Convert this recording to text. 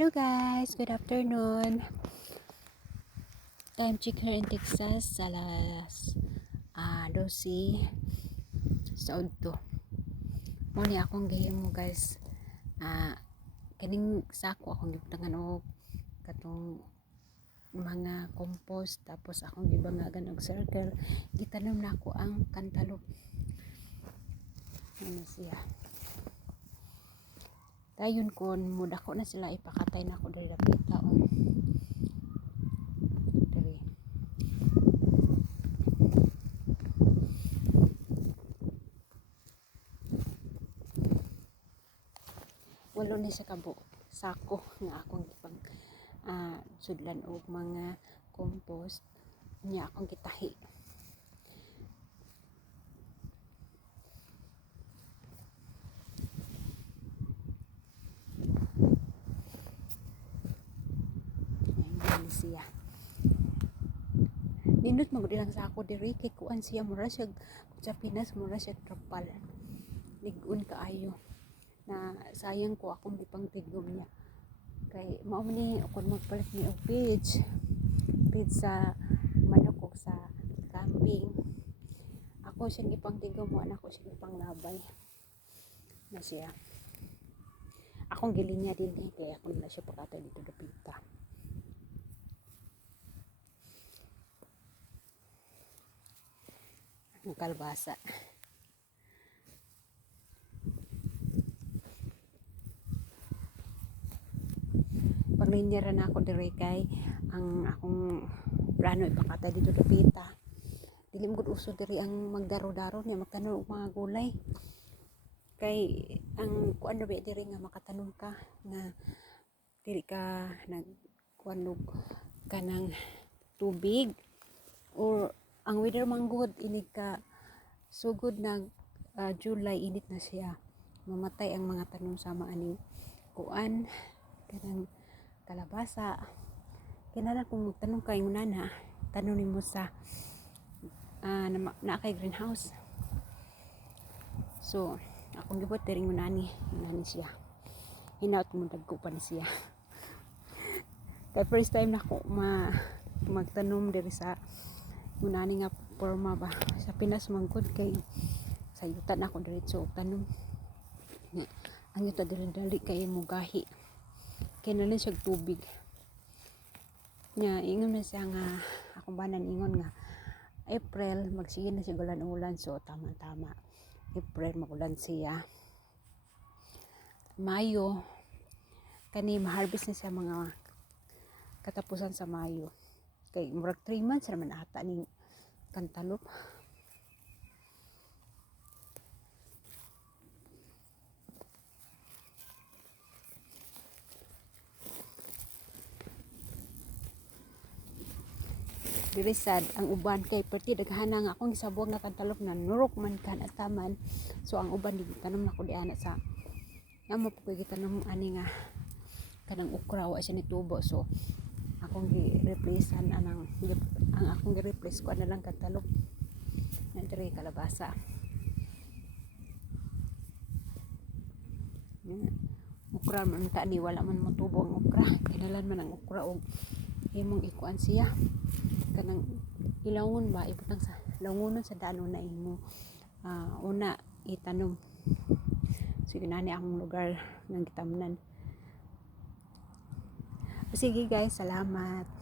Hello guys, good afternoon. Time check here in Texas, alas ah 12 sa udto. Mo ni akong gihimo guys. Ah kining sako akong gibutangan og katong mga compost tapos akong gibangagan og circle gitanom na ako ang kantalop ano siya dayon kon muda ko na sila ipakatay na ako diri oh. diri walo ni sa kabo sako nga akong ipang ah, sudlan og mga compost niya akong gitahi siya. Nindot magud ilang sako diri kay kuan siya mura siya sa Pinas mura siya trapal. Ligun kaayo na sayang ko akong gipang tigom niya. Kay mao ni kun magpalit ni og page. Page sa manok sa camping. Ako siya gipang tigom mo anak ko siya gipang labay. Na siya. Akong gilinya din eh, kaya ako na siya pakatay dito dapita. ang kalbasa. Paglinya na ako diri kay ang akong plano ipakatay dito dapita. Dili mo uso diri ang magdaro-daro niya magtanom og mga gulay. Kay ang kuan ba diri nga makatanom ka nga dili ka nag kuan kanang tubig or ang weather man good inig ka sugod nag ah, July init na siya. Mamatay ang mga tanom sama ani kuan kanang kalabasa. Kinalan kung magtanong kay na tanom nimo sa ah, na, na kay greenhouse. So akong gibot diri ngunani ngunani siya. Hinaut mo dagko na siya. Kay first time na ako ma magtanom diri sa ngunani nga forma ba? Sa Pinas mangkod kay sa yutan ako diretso og tanom ang yuta dili dali kay mo gahi. Kay nalan siya tubig. Nya ingon na siya nga akong banan ingon nga April magsige na siya ulan-ulan so tama tama April magulan siya. Mayo kani ma-harvest na siya mga katapusan sa Mayo. Kay murag 3 months naman ata ning kantalop diri ang uban kay perti daghana nga akong gisabuang nga kantalop na nurok man kan at taman so ang uban di tanom na ko di ana sa amo po koy gitanom ani nga kanang ukra wa siya ni tubo. So akong gi-replacean anang ang akong gi-replace ko na lang kantalop na diri kalabasa. Ukra man ta ni wala man motubo ang ukra kinalan man ang ukra og imong ikuan siya. Kanang ilawon ba? Ibutang sa lawngonon sa dano na imo. Ah, una itanom sige na ni akong lugar ng gitamnan sige guys salamat